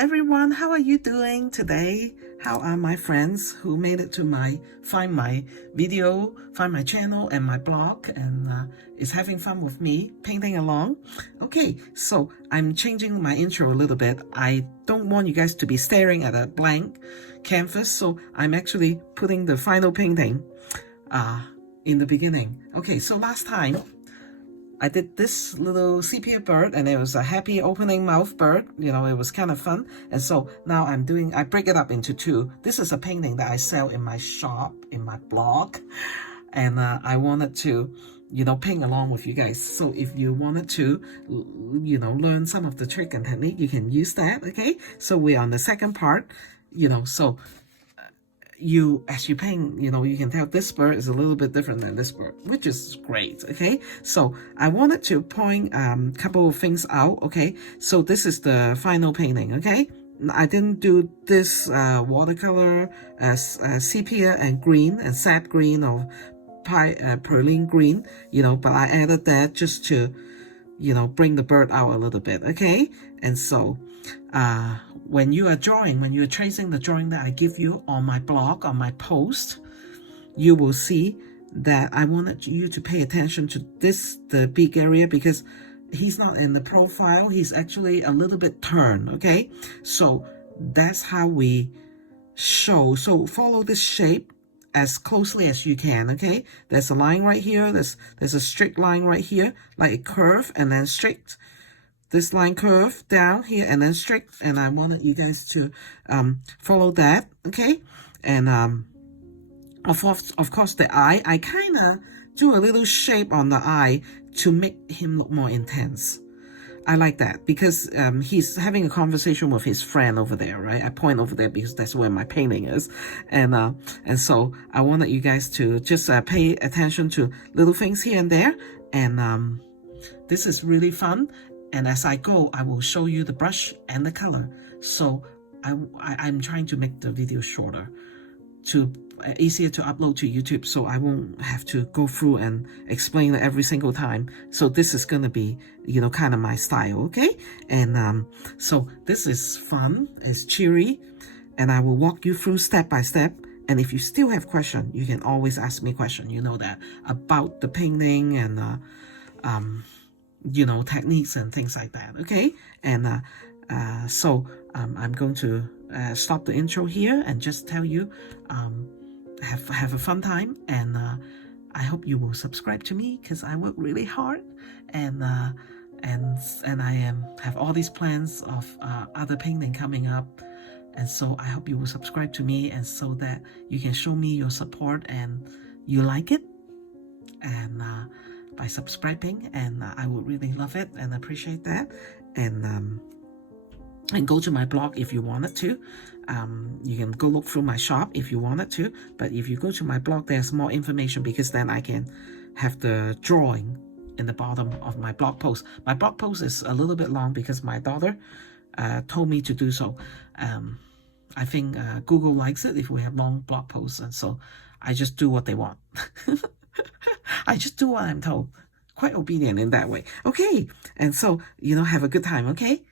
everyone, how are you doing today? How are my friends who made it to find my video, find my channel and my blog, and is having fun with me painting along? Okay, so I'm changing my intro a little bit. I don't want you guys to be staring at a blank canvas, so I'm actually putting the final painting in the beginning. Okay, so last time I did this little sepia bird, and it was a happy opening mouth bird. You know, it was kind of fun. And so now I break it up into two. This is a painting that I sell in my shop, in my blog. And I wanted to, paint along with you guys. So if you wanted to, learn some of the trick and technique, you can use that, okay? So we're on the second part, so as you paint, you can tell this bird is a little bit different than this bird, which is great, okay? So I wanted to point a couple of things out, okay? So this is the final painting, okay? I didn't do this watercolor sepia and green and sap green or perlin green, but I added that just to, bring the bird out a little bit, okay? And so when you are tracing the drawing that I give you on my blog, on my post, you will see that I wanted you to pay attention to the beak area, because he's not in the profile. He's actually a little bit turned, okay? So that's how we show. So follow this shape as closely as you can, okay? There's a line right here. There's a straight line right here, like a curve, and then straight. This line curve down here and then straight, and I wanted you guys to follow that, okay? And of course the eye, I kind of do a little shape on the eye to make him look more intense. I like that because he's having a conversation with his friend over there, right? I point over there because that's where my painting is, and so I wanted you guys to just pay attention to little things here and there, and this is really fun. And as I go, I will show you the brush and the color. So I'm trying to make the video shorter, easier to upload to YouTube, so I won't have to go through and explain it every single time. So this is gonna be, kind of my style, okay? And so this is fun, it's cheery, and I will walk you through step by step. And if you still have questions, you can always ask me questions, that, about the painting and techniques and things like that, okay? And so I'm going to stop the intro here and just tell you have a fun time, and I hope you will subscribe to me, because I work really hard, and I have all these plans of other painting coming up, and so I hope you will subscribe to me, and so that you can show me your support and you like it, and by subscribing, and I would really love it and appreciate that. And go to my blog if you wanted to. You can go look through my shop if you wanted to, but if you go to my blog, there's more information, because then I can have the drawing in the bottom of my blog post. My blog post is a little bit long because my daughter told me to do so. I think Google likes it if we have long blog posts, and so I just do what they want. I just do what I'm told. Quite obedient in that way. Okay, and so, have a good time, okay?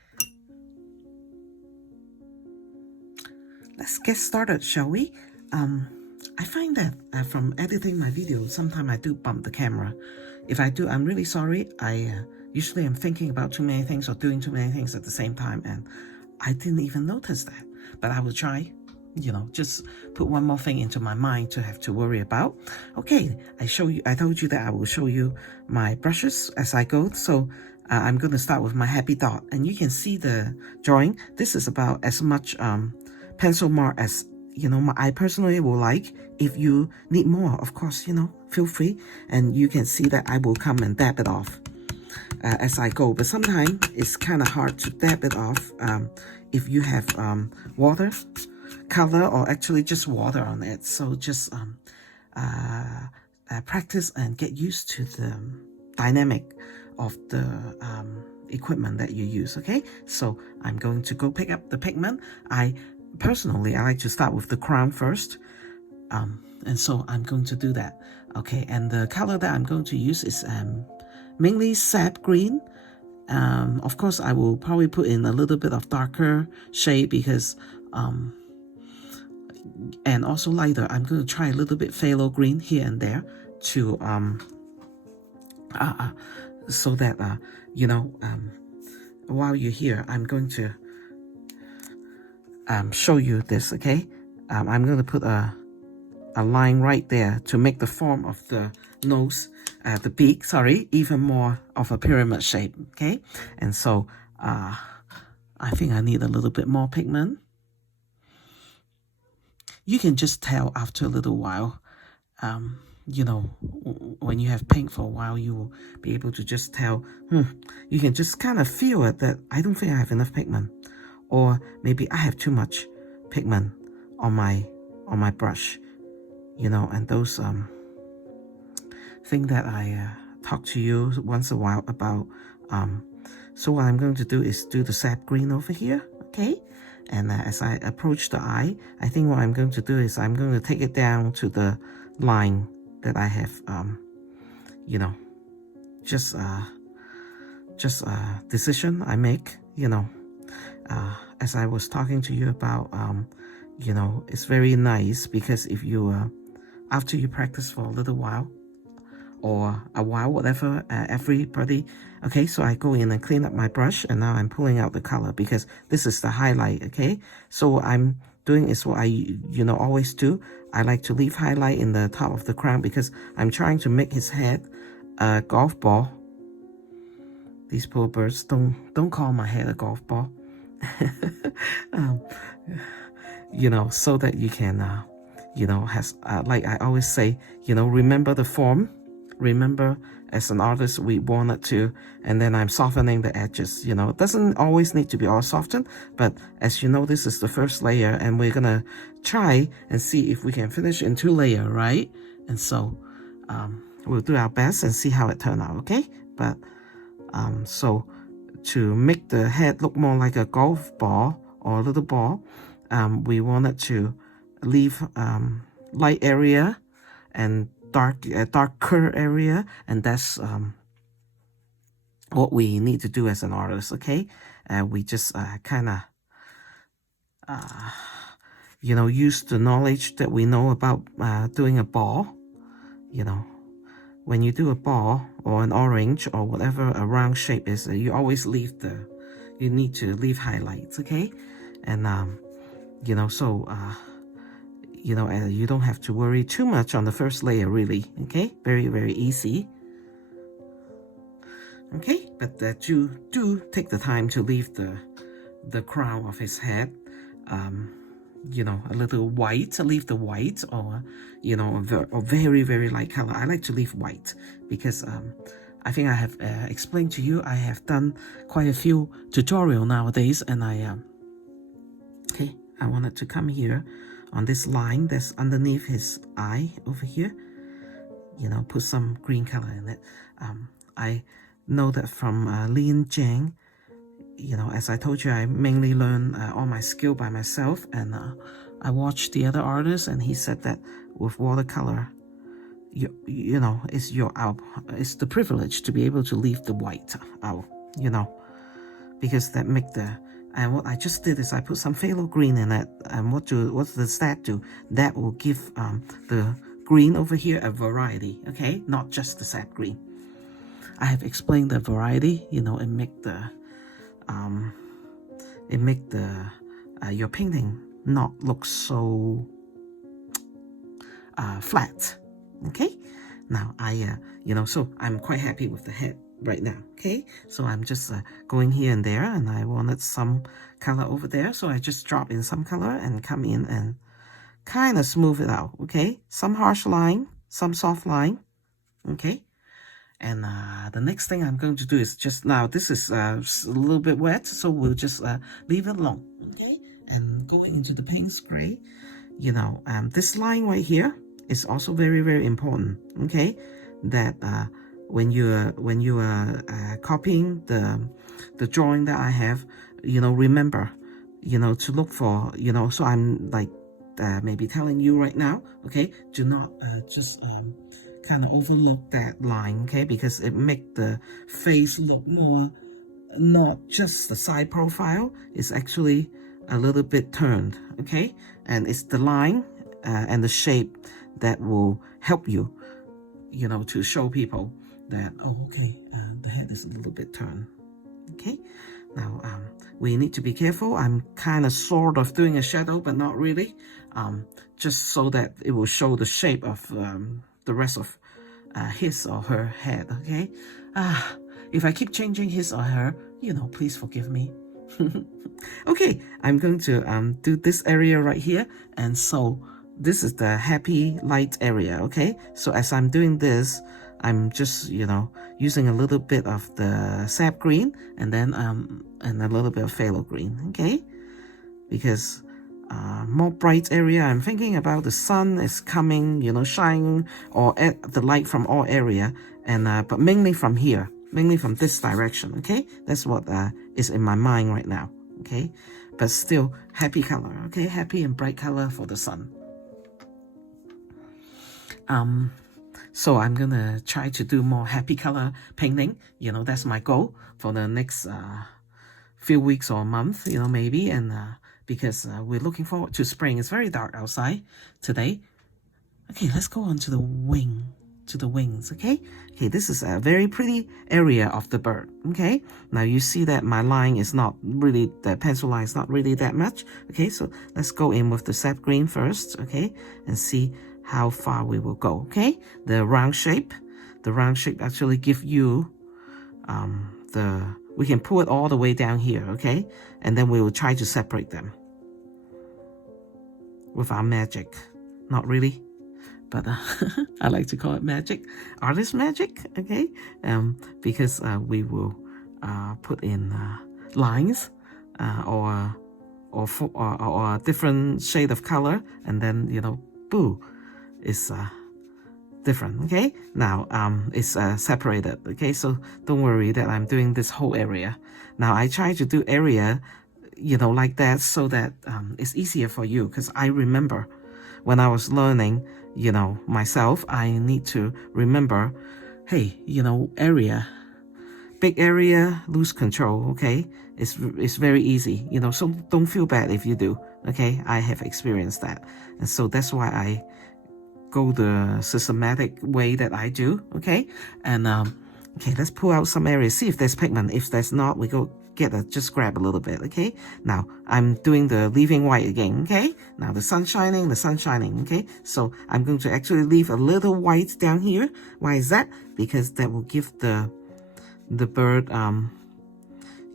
Let's get started, shall we? I find that from editing my videos, sometimes I do bump the camera. If I do, I'm really sorry. Usually I'm thinking about too many things or doing too many things at the same time, and I didn't even notice that. But I will try. Just put one more thing into my mind to have to worry about. Okay, I told you that I will show you my brushes as I go. So I'm going to start with my happy dot, and you can see the drawing. This is about as much pencil mark as I personally will like. If you need more, of course, feel free, and you can see that I will come and dab it off as I go. But sometimes it's kind of hard to dab it off if you have water color, or actually just water on it. So just practice and get used to the dynamic of the equipment that you use, okay? So I'm going to go pick up the pigment. Personally, I like to start with the crown first, and so I'm going to do that, okay? And the color that I'm going to use is mainly sap green Of course, I will probably put in a little bit of darker shade because, and also lighter. I'm going to try a little bit phthalo green here and there to, so that, you know, while you're here, I'm going to show you this, okay? I'm going to put a line right there to make the form of the nose, the beak, sorry, even more of a pyramid shape, okay? And so I think I need a little bit more pigment. You can just tell after a little while, you know, when you have paint for a while, you will be able to just tell, you can just kind of feel it that I don't think I have enough pigment, or maybe I have too much pigment on my brush, you know, and those thing that I talk to you once a while about. So what I'm going to do is do the sap green over here, okay? And as I approach the eye, I think what I'm going to do is I'm going to take it down to the line that I have, you know, just a decision I make, you know, as I was talking to you about, you know, it's very nice because if you, after you practice for a little while, or a while, whatever, everybody, okay, so I go in and clean up my brush, and now I'm pulling out the color because this is the highlight, okay? So what I'm doing is what I, you know, always do. I like to leave highlight in the top of the crown because I'm trying to make his head a golf ball. These poor birds, don't call my head a golf ball. You know, so that you can, you know, has, like I always say, you know, remember the form. Remember, as an artist, we wanted to, and then I'm softening the edges, you know. It doesn't always need to be all softened, but as you know, this is the first layer, and we're gonna try and see if we can finish in 2 layers, right? And so, we'll do our best and see how it turns out, okay? But, so, to make the head look more like a golf ball, or a little ball, we wanted to leave, light area, and darker area, and that's what we need to do as an artist, okay? We just kind of you know, use the knowledge that we know about doing a ball. You know, when you do a ball or an orange or whatever a round shape is, you always leave you need to leave highlights, okay? And you know, so you know, you don't have to worry too much on the first layer, really, okay? Very, very easy. Okay, but do take the time to leave the crown of his head, you know, a little white, leave the white, or, you know, a very, very light color. I like to leave white because I think I have explained to you, I have done quite a few tutorials nowadays, and okay, I wanted to come here on this line that's underneath his eye over here, you know, put some green color in it. I know that from Lin Jiang, you know, as I told you, I mainly learn all my skill by myself, and I watched the other artists, and he said that with watercolor, you know, it's the privilege to be able to leave the white out, you know, because that make and what I just did is I put some phthalo green in it, and what does that do? That will give the green over here a variety, okay? Not just the sap green. I have explained the variety, you know, and make your painting not look so flat, okay? Now you know, so I'm quite happy with the head right now, okay? So I'm just going here and there, and I wanted some color over there, so I just drop in some color and come in and kind of smooth it out, okay? Some harsh line, some soft line, okay? And the next thing I'm going to do is just now, this is a little bit wet, so we'll just leave it alone, okay? And going into the paint spray, you know, this line right here is also very, very important, okay? That when you are copying the drawing that I have, you know, remember, you know, to look for, you know, so I'm like maybe telling you right now, okay, do not just kind of overlook that line, okay, because it make the face look more not just the side profile, it's actually a little bit turned, okay? And it's the line and the shape that will help you, you know, to show people that, oh, okay, the head is a little bit turned, okay? Now, we need to be careful. I'm kind of sort of doing a shadow, but not really, just so that it will show the shape of the rest of his or her head, okay? If I keep changing his or her, you know, please forgive me. Okay, I'm going to do this area right here, and so this is the happy light area, okay? So as I'm doing this, I'm just, you know, using a little bit of the sap green and then and a little bit of phthalo green, okay? Because more bright area, I'm thinking about the sun is coming, you know, shining, or the light from all area, and but mainly from here, mainly from this direction, okay? That's what is in my mind right now, okay? But still happy color, okay? Happy and bright color for the sun. So I'm gonna try to do more happy color painting. You know, that's my goal for the next few weeks or month, you know, maybe. And because we're looking forward to spring. It's very dark outside today. Okay, let's go on to the wings, okay? Okay, this is a very pretty area of the bird, okay? Now you see that my line is not really, the pencil line is not really that much, okay? So let's go in with the sap green first, okay? And see how far we will go, okay? The round shape actually give you we can pull it all the way down here, okay? And then we will try to separate them with our magic. Not really, but I like to call it magic, artist magic, okay? Because we will put in lines or a different shade of color, and then, you know, boo, is different, okay? Now it's separated, okay? So don't worry that I'm doing this whole area. Now I try to do area, you know, like that, so that it's easier for you, because I remember when I was learning, you know, myself, I need to remember, hey, you know, area, big area, lose control, okay? It's very easy, you know, so don't feel bad if you do, okay? I have experienced that, and so that's why I go the systematic way that I do, okay? And okay, let's pull out some areas, see if there's pigment. If there's not, we go just grab a little bit, okay? Now I'm doing the leaving white again, okay? Now the sun shining, okay? So I'm going to actually leave a little white down here. Why is that? Because that will give the bird,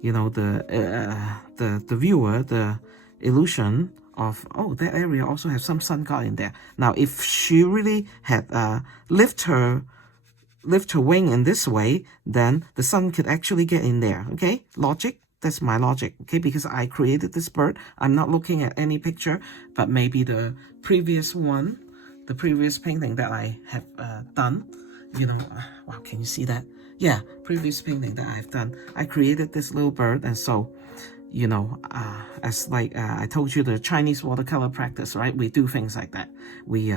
you know, the viewer the illusion of, oh, that area also has some sun got in there. Now if she really had lift her wing in this way, then the sun could actually get in there, okay? Logic, that's my logic, okay? Because I created this bird. I'm not looking at any picture, but maybe the previous painting that I have done, you know, wow, can you see that? Yeah, previous painting that I've done, I created this little bird, and so, you know, as like I told you, the Chinese watercolor practice, right? We do things like that. We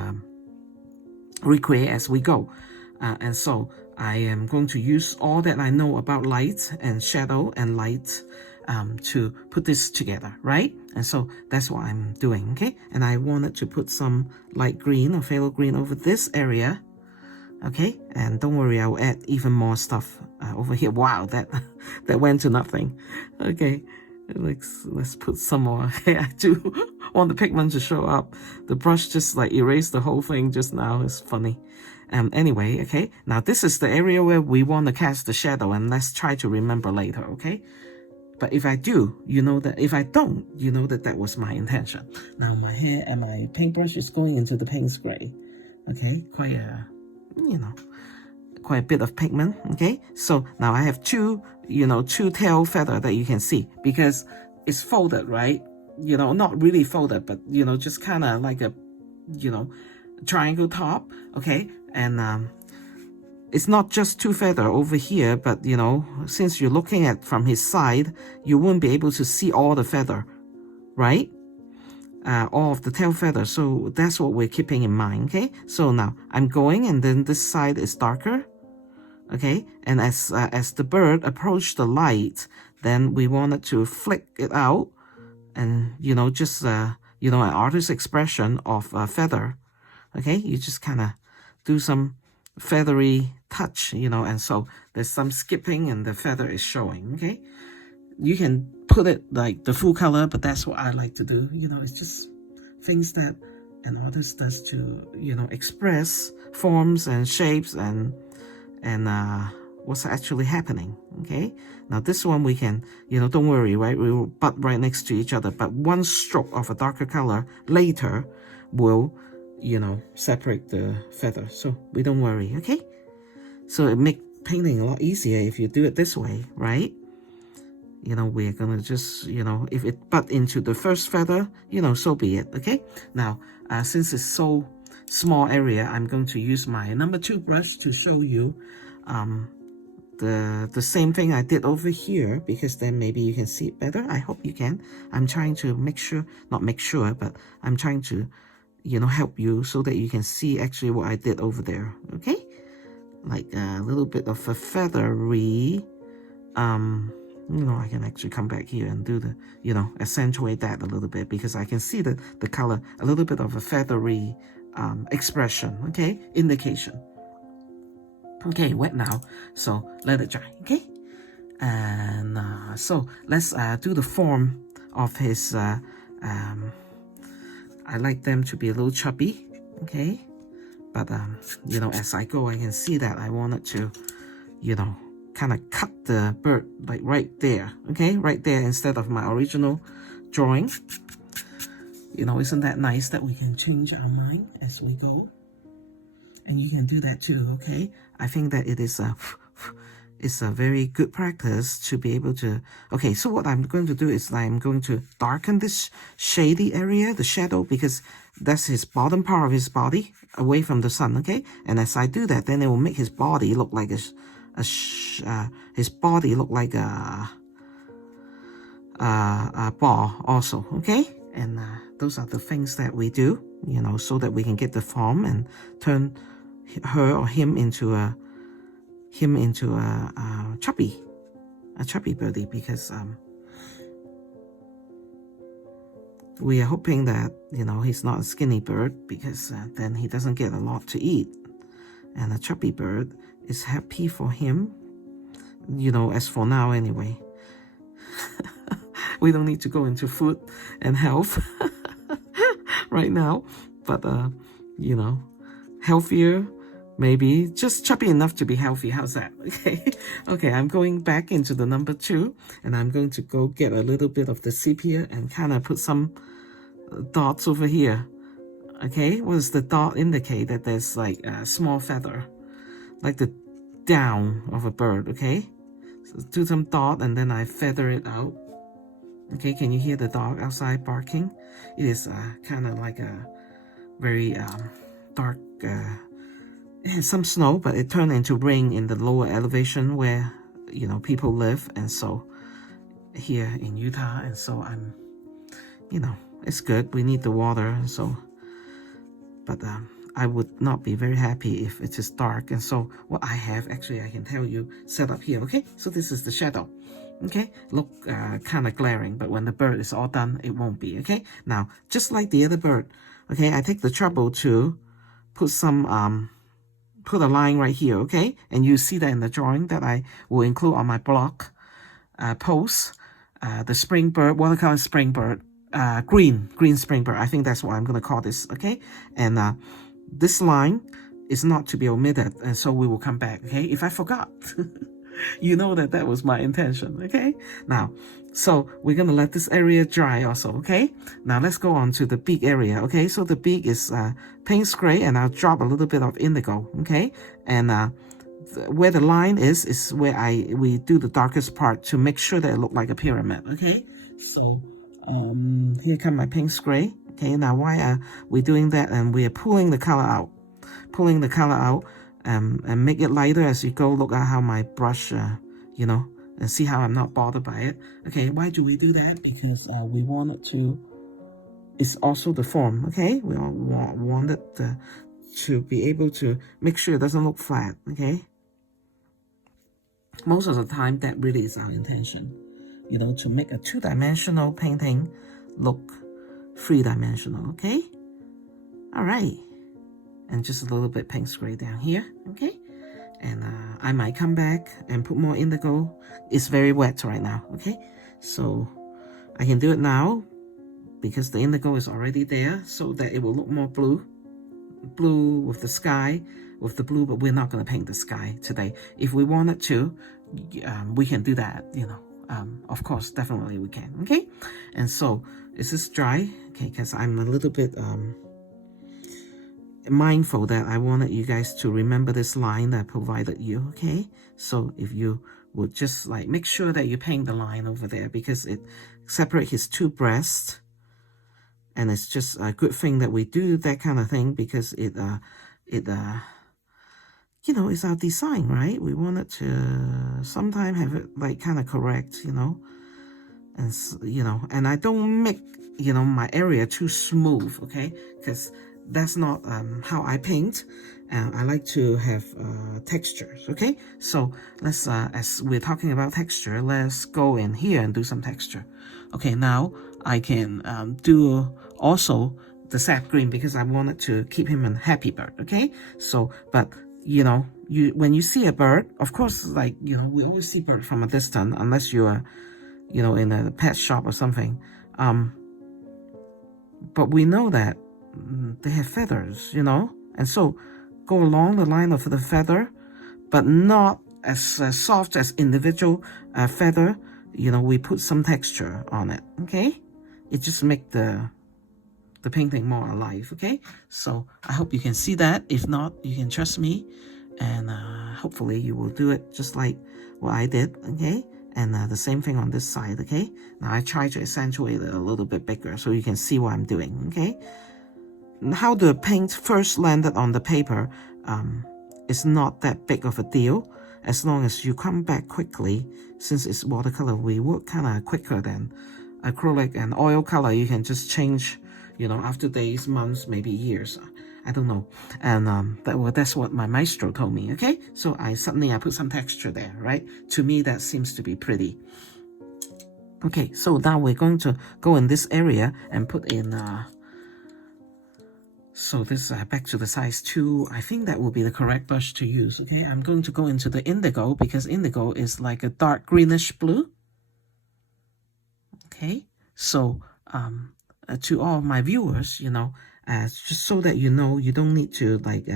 recreate as we go. And so I am going to use all that I know about light and shadow and light to put this together, right? And so that's what I'm doing, okay? And I wanted to put some light green or phthalo green over this area, okay? And don't worry, I'll add even more stuff over here. Wow, that went to nothing. Okay, let's put some more. Okay, I do want the pigment to show up. The brush just like erased the whole thing just now. It's funny. Anyway, okay, now this is the area where we want to cast the shadow, and let's try to remember later, okay? But if I do, you know that, if I don't, you know that that was my intention. Now my hair and my paintbrush is going into the Payne's gray, okay? Quite a, you know, quite a bit of pigment, okay? So now I have two tail feather that you can see, because it's folded, right? You know, not really folded, but, you know, just kind of like a, you know, triangle top, okay? And it's not just two feather over here, but, you know, since you're looking at from his side, you won't be able to see all the feather, right? All of the tail feather. So that's what we're keeping in mind, okay? So now I'm going, and then this side is darker, okay? And as the bird approach the light, then we wanted to flick it out and, just, an artist's expression of a feather. Okay, you just kind of do some feathery touch, and so there's some skipping and the feather is showing. Okay, you can put it like the full color, but that's what I like to do. It's just things that an artist does to, express forms and shapes and what's actually happening. Okay, now this one we can, don't worry, right? We will butt right next to each other, but one stroke of a darker color later will, separate the feather. So we don't worry. Okay, so it makes painting a lot easier if you do it this way, right? We're gonna just, if it butt into the first feather, so be it. Okay, now since it's so small area, I'm going to use my number 2 brush to show you the same thing I did over here, because then maybe you can see it better. I hope you can. I'm trying to but I'm trying to, help you so that you can see actually what I did over there. Okay, like a little bit of a feathery, I can actually come back here and do the, accentuate that a little bit, because I can see the color, a little bit of a feathery expression, okay, indication. Okay, wet now, so let it dry. Okay, and so let's do the form of his, I like them to be a little chubby, okay, but as I go, I can see that I wanted to, kind of cut the bird like right there, okay, right there, instead of my original drawing. Isn't that nice that we can change our mind as we go? And you can do that too. Okay, I think that it is a very good practice to be able to. Okay, so what I'm going to do is I'm going to darken this shady area, the shadow, because that's his bottom part of his body away from the sun. Okay, and as I do that, then it will make his body look like a ball also. Okay, and those are the things that we do, so that we can get the form and turn her or him into a chubby birdie, because we are hoping that he's not a skinny bird, because then he doesn't get a lot to eat, and a chubby bird is happy for him, as for now anyway. We don't need to go into food and health right now, but healthier, maybe just chubby enough to be healthy. How's that? Okay, I'm going back into the number 2, and I'm going to go get a little bit of the sepia and kind of put some dots over here. Okay, what does the dot indicate? That there's like a small feather, like the down of a bird. Okay, so do some dot and then I feather it out. Okay, can you hear the dog outside barking? It is kind of like a very dark, it has some snow, but it turned into rain in the lower elevation where people live, and so here in Utah, and so I'm, it's good, we need the water, and so, but I would not be very happy if it is dark. And so what I have, actually I can tell you, set up here. Okay, so this is the shadow. Okay, look kind of glaring, but when the bird is all done, it won't be. Okay, now just like the other bird, okay, I take the trouble to put some put a line right here. Okay, and you see that in the drawing that I will include on my blog post, the spring bird, watercolor spring bird, green spring bird. I think that's what I'm gonna call this. Okay, and this line is not to be omitted, and so we will come back. Okay, if I forgot. You know that was my intention. Okay, now so we're gonna let this area dry also. Okay, now let's go on to the beak area. Okay, so the beak is Payne's gray, and I'll drop a little bit of indigo. Okay, and where the line is where we do the darkest part to make sure that it look like a pyramid. Okay, so here come my Payne's gray. Okay, now why are we doing that? And we are pulling the color out, and make it lighter as you go. Look at how my brush, and see how I'm not bothered by it. Okay, why do we do that? Because we want it to, it's also the form, okay? We all want it to be able to make sure it doesn't look flat, okay? Most of the time, that really is our intention. you know, to make a two-dimensional painting look three-dimensional, okay? All right. And just a little bit pink spray down here, okay? And I might come back and put more indigo. It's very wet right now, okay? So I can do it now because the indigo is already there so that it will look more blue with the sky, with the blue, but we're not going to paint the sky today. If we wanted to, we can do that, you know. Of course, definitely we can, okay? And so, is this dry? Okay, because I'm a little bit mindful that I wanted you guys to remember this line that I provided you, okay? So if you would just like make sure that you paint the line over there because it separates his two breasts, and it's just a good thing that we do that kind of thing because it you know, it's our design, right? We wanted to sometimes have it like kind of correct, you know, and you know, and I don't make, you know, my area too smooth, okay? Because that's not how I paint. I like to have textures, okay? So let's, as we're talking about texture, let's go in here and do some texture. Okay, now I can do also the sap green because I wanted to keep him a happy bird, okay? So, but you know, when you see a bird, of course, like, you know, we always see bird from a distance unless you are, you know, in a pet shop or something. But we know that they have feathers, you know, and so go along the line of the feather, but not as soft as individual feather. You know, we put some texture on it, okay? It just make the painting more alive, okay? So I hope you can see that. If not, you can trust me, and hopefully you will do it just like what I did, okay? And the same thing on this side, okay? Now I try to accentuate it a little bit bigger so you can see what I'm doing, okay? How the paint first landed on the paper is not that big of a deal as long as you come back quickly. Since it's watercolor, we work kind of quicker than acrylic and oil color. You can just change, you know, after days, months, maybe years. I don't know. And that's what my maestro told me, okay? So I put some texture there, right? To me, that seems to be pretty. Okay, so now we're going to go in this area and put in... So this back to the size 2, I think that will be the correct brush to use, okay? I'm going to go into the indigo because indigo is like a dark greenish blue. Okay, so to all my viewers, you know, just so that you know, you don't need to like,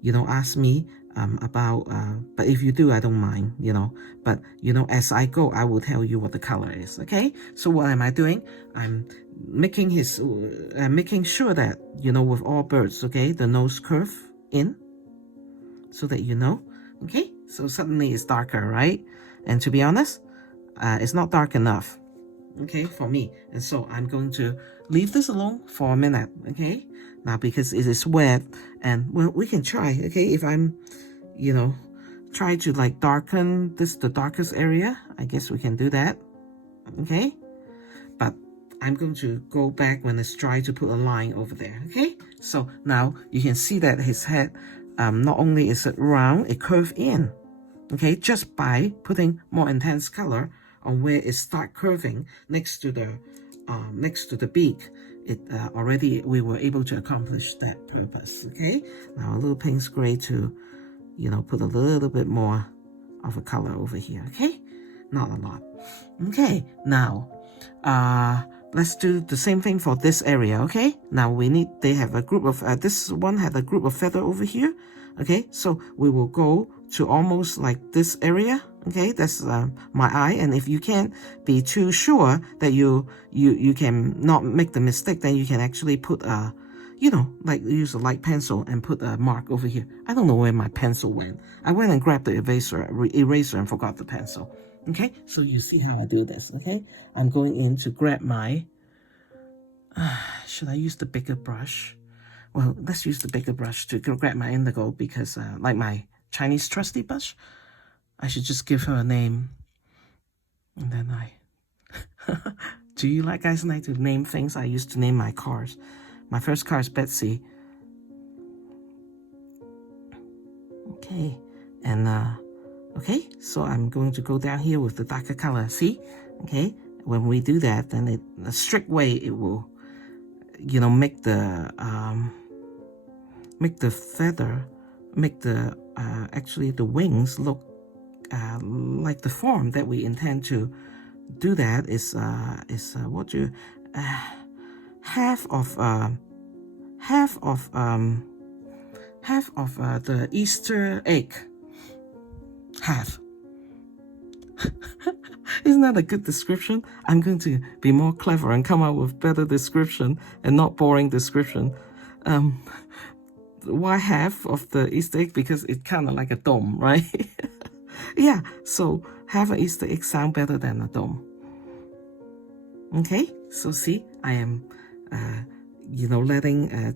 you know, ask me about, but if you do, I don't mind, you know, but you know, as I go, I will tell you what the color is, okay? So what am I doing? I'm making making sure that, you know, with all birds, okay, the nose curve in, so that you know, okay? So suddenly it's darker, right? And to be honest, it's not dark enough, okay, for me. And so I'm going to leave this alone for a minute, okay? Now, because it is wet, and well, we can try, okay? If I'm, you know, try to like darken this, the darkest area, I guess we can do that, okay? But I'm going to go back when it's dry to put a line over there, okay? So now you can see that his head, not only is it round, it curves in, okay? Just by putting more intense color on where it start curving next to the beak, it already we were able to accomplish that purpose, okay? Now a little pink spray to, you know, put a little bit more of a color over here, okay? Not a lot. Okay, now let's do the same thing for this area, okay? Now they have a group of, this one had a group of feather over here, okay? So we will go to almost like this area, okay? That's my eye, and if you can't be too sure that you can not make the mistake, then you can actually put a, you know, like use a light pencil and put a mark over here. I don't know where my pencil went. I went and grabbed the eraser and forgot the pencil. Okay, so you see how I do this, okay? I'm going in to grab my, should I use the bigger brush? Well, let's use the bigger brush to grab my indigo because like my Chinese trusty brush, I should just give her a name. And then do you guys like to name things? I used to name my cars. My first car is Betsy. Okay, and okay, so I'm going to go down here with the darker color. See, okay? When we do that, then in a strict way, it will, you know, make the feather, actually the wings look like the form that we intend to do. That is what you half of the Easter egg. Half. Isn't that a good description? I'm going to be more clever and come up with better description and not boring description. Why half of the Easter egg? Because it's kind of like a dome, right? Yeah, so half an Easter egg sound better than a dome. Okay, so see, I am, you know,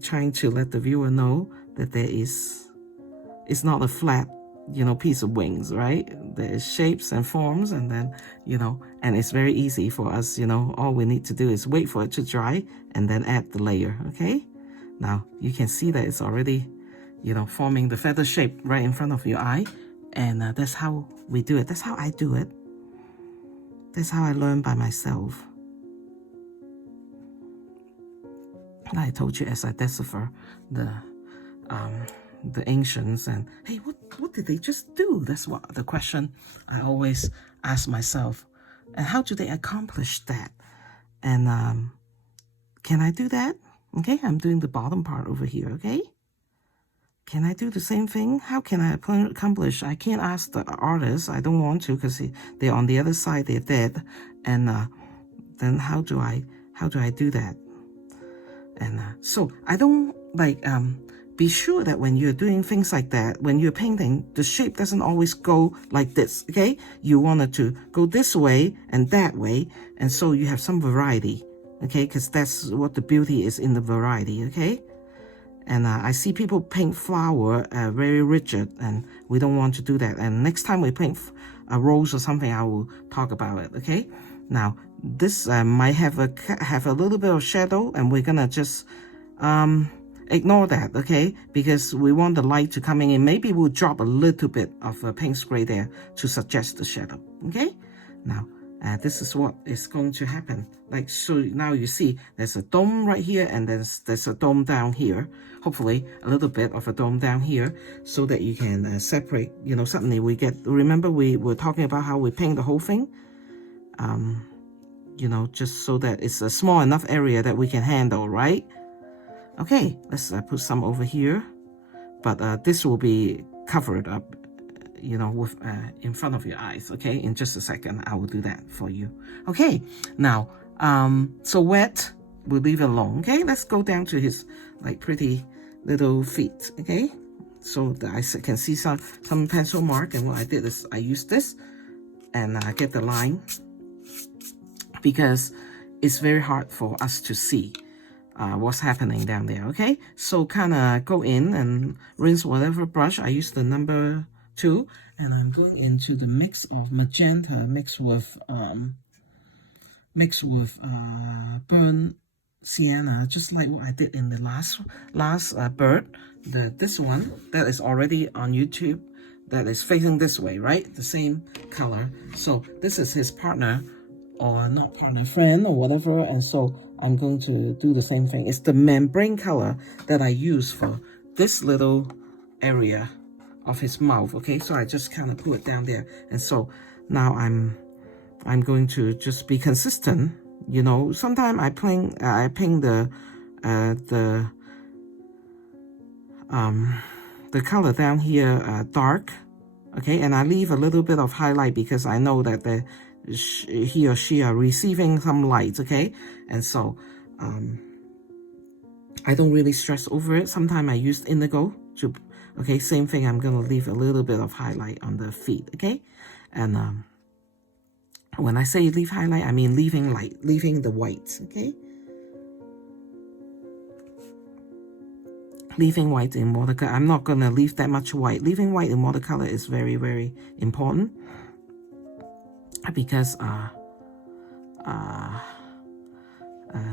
trying to let the viewer know that it's not a flat, you know, piece of wings, right? There's shapes and forms, and then, you know, and it's very easy for us, you know, all we need to do is wait for it to dry and then add the layer, okay? Now, you can see that it's already, you know, forming the feather shape right in front of your eye, and that's how we do it. That's how I do it. That's how I learn by myself. I told you as I decipher the ancients, and hey, what did they just do? That's what the question I always ask myself. And how do they accomplish that? And can I do that? Okay, I'm doing the bottom part over here, okay? Can I do the same thing? How can I accomplish? I can't ask the artist. I don't want to, because they're on the other side, they're dead. And then how do I do that? And so I don't be sure that when you're doing things like that, when you're painting, the shape doesn't always go like this, okay? You want it to go this way and that way, and so you have some variety, okay? Because that's what the beauty is, in the variety, okay? And I see people paint flower very rigid, and we don't want to do that. And next time we paint a rose or something, I will talk about it, okay? Now, this might have a little bit of shadow, and we're gonna just ignore that, okay? Because we want the light to coming in. Maybe we'll drop a little bit of paint spray there to suggest the shadow, okay? Now, this is what is going to happen. Like, so now you see there's a dome right here, and there's a dome down here. Hopefully a little bit of a dome down here, so that you can separate, you know, suddenly we get, remember we were talking about how we paint the whole thing? You know, just so that it's a small enough area that we can handle, right? Okay, let's put some over here, but this will be covered up, you know, with in front of your eyes, okay? In just a second, I will do that for you. Okay, now, so wet, we'll leave it alone, okay? Let's go down to his, like, pretty little feet, okay? So that I can see some pencil mark, and what I did is I used this, and I get the line, because it's very hard for us to see what's happening down there, okay? So kind of go in and rinse whatever brush. I use the number 2, and I'm going into the mix of magenta mixed with burnt sienna, just like what I did in the last bird. This one that is already on YouTube, that is facing this way, right? The same color. So this is his partner, or not partner, friend or whatever, and so I'm going to do the same thing. It's the membrane color that I use for this little area of his mouth, okay? So I just kind of put it down there, and so now I'm going to just be consistent, you know. Sometimes I paint the color down here dark, okay, and I leave a little bit of highlight because I know that he or she are receiving some light, okay? And so I don't really stress over it. Sometimes I use indigo to, okay, same thing. I'm gonna leave a little bit of highlight on the feet, okay? And when I say leave highlight, I mean leaving light, leaving the whites, okay? Leaving white in watercolor. I'm not gonna leave that much white. Leaving white in watercolor is very, very important, because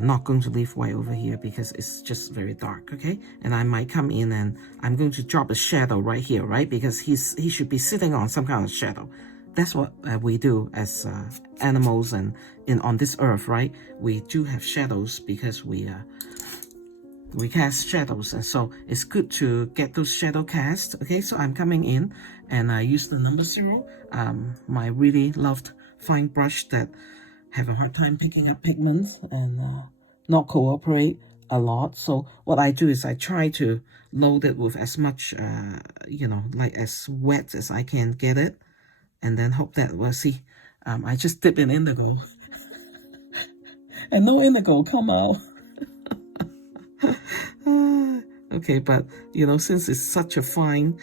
not going to leave white over here because it's just very dark, okay? And I might come in and I'm going to drop a shadow right here, right? Because he should be sitting on some kind of shadow, that's what we do as animals and on this earth, right? We do have shadows because we cast shadows, and so it's good to get those shadow cast. Okay, so I'm coming in and I use the number 0, my really loved fine brush that have a hard time picking up pigments and not cooperate a lot. So what I do is I try to load it with as much you know, like as wet as I can get it, and then hope that we'll see. I just dip in indigo and no indigo come out. Okay, but you know, since it's such a fine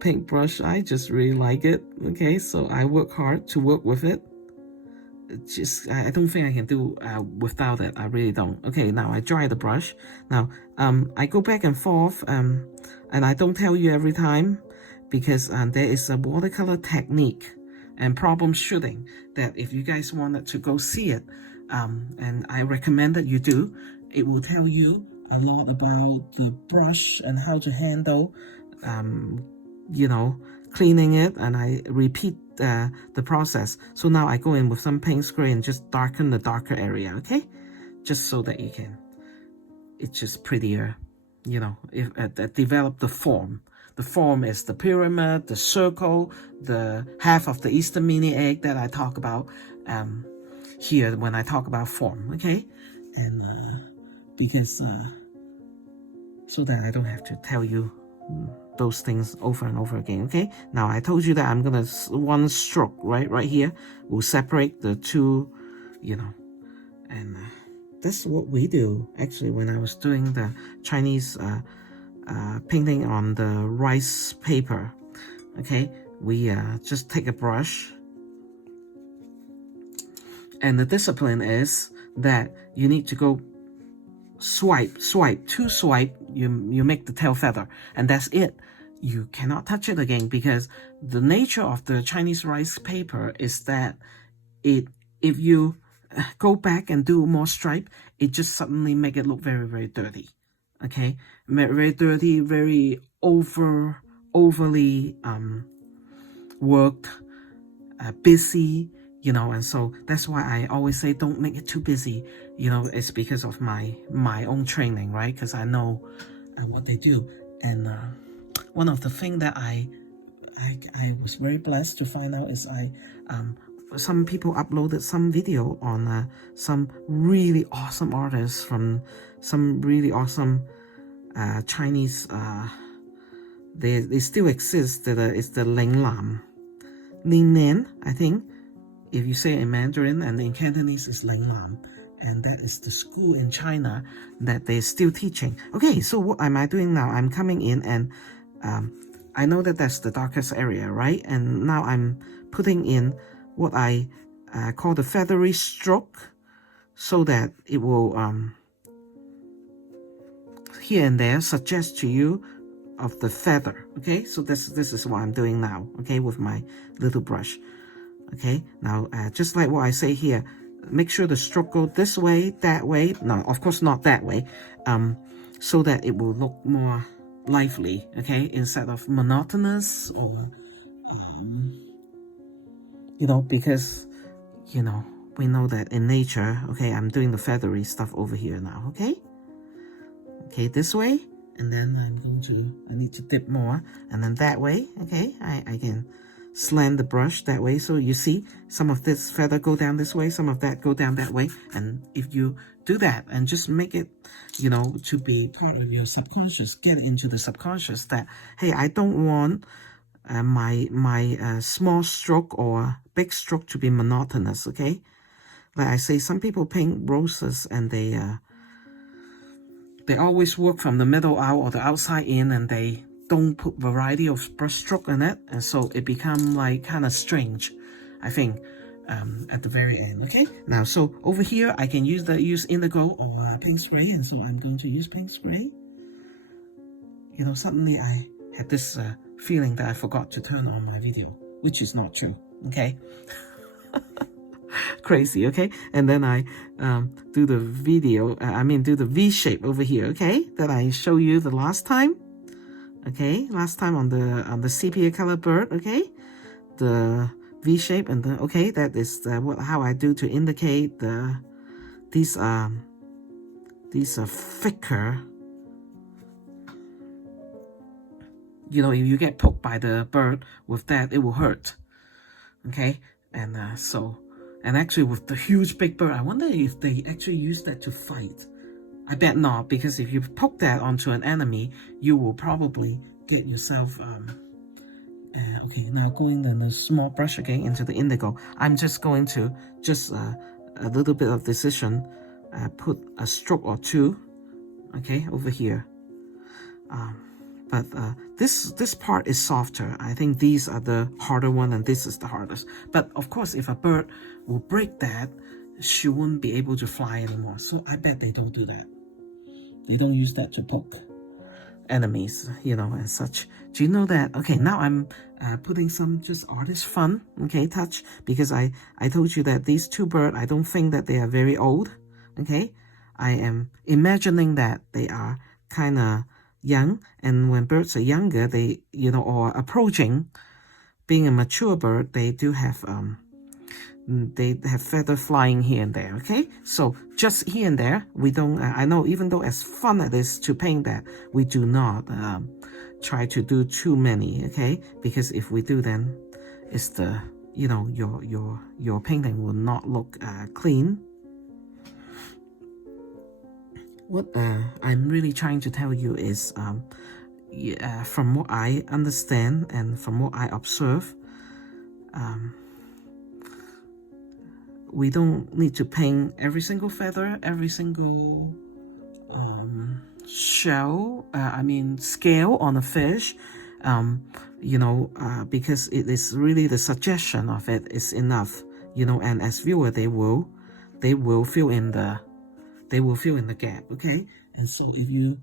paint brush, I just really like it. Okay, so I work hard to work with it. Just I don't think I can do without it. I really don't. Okay, now I dry the brush. Now I go back and forth and I don't tell you every time, because there is a watercolor technique and problem shooting that if you guys wanted to go see it, and I recommend that you do, it will tell you a lot about the brush and how to handle you know, cleaning it, and I repeat the process. So now I go in with some paint spray and just darken the darker area, okay? Just so that you can, it's just prettier, you know, if develop the form. The form is the pyramid, the circle, the half of the Easter mini egg that I talk about here when I talk about form, okay? And because so that I don't have to tell you those things over and over again. Okay, now I told you that I'm gonna one stroke right here will separate the two, you know, and that's what we do. Actually, when I was doing the Chinese painting on the rice paper, okay, we just take a brush, and the discipline is that you need to go swipe, two swipe, you make the tail feather, and that's it. You cannot touch it again, because the nature of the Chinese rice paper is that if you go back and do more stripe, it just suddenly make it look very, very dirty. Okay, very dirty, very overly worked, busy, you know. And so that's why I always say don't make it too busy. You know, it's because of my own training, right? Because I know what they do. And one of the things that I was very blessed to find out is some people uploaded some video on some really awesome artists from some really awesome Chinese. They still exist. That it's the Ling Nan, I think, if you say in Mandarin, and in Cantonese is Ling Lam. And that is the school in China that they're still teaching. Okay, so what am I doing now? I'm coming in and I know that that's the darkest area, right? And now I'm putting in what I call the feathery stroke, so that it will here and there suggest to you of the feather. Okay, so this is what I'm doing now, okay, with my little brush. Okay, now just like what I say here, make sure the stroke go this way, that way. No, of course not that way. So that it will look more lively, okay, instead of monotonous, or you know, because you know, we know that in nature. Okay, I'm doing the feathery stuff over here now. Okay, this way, and then I need to dip more, and then that way. Okay, I can slant the brush that way, so you see some of this feather go down this way, some of that go down that way. And if you do that and just make it, you know, to be part of your subconscious, get into the subconscious that, hey, I don't want my small stroke or big stroke to be monotonous. Okay, like I say, some people paint roses and they always work from the middle out or the outside in, and they don't put variety of brush stroke in it, and so it become like kind of strange, I think, at the very end. Okay, now so over here I can use indigo or paint spray, and so I'm going to use paint spray. You know, suddenly I had this feeling that I forgot to turn on my video, which is not true. Okay. Crazy. Okay, and then I do the video, do the V shape over here, okay, that I show you the last time. Okay, last time on the sepia color bird. Okay, the V shape, and then okay, that is how I do to indicate these are thicker. You know, if you get poked by the bird with that, it will hurt. Okay, and and actually with the huge big bird, I wonder if they actually use that to fight. I bet not, because if you poke that onto an enemy, you will probably get yourself okay, now going in a small brush again into the indigo. I'm just going to a little bit of decision, put a stroke or two, okay, over here. But this part is softer. I think these are the harder one, and this is the hardest. But of course, if a bird will break that, she won't be able to fly anymore. So I bet they don't do that. They don't use that to poke enemies, you know, and such. Do you know that? Okay, now I'm putting some just artist fun, okay, touch, because I told you that these two birds, I don't think that they are very old, okay? I am imagining that they are kind of young, and when birds are younger, they, you know, or approaching being a mature bird, they do have feather flying here and there, okay? So just here and there, we don't, I know, even though as fun it is to paint that, we do not try to do too many, okay? Because if we do, then it's the, you know, your painting will not look clean. What I'm really trying to tell you is, from what I understand and from what I observe, we don't need to paint every single feather, every single shell, scale on a fish, you know, because it is really the suggestion of it is enough, you know, and as viewer, they will fill in the gap, okay? And so if you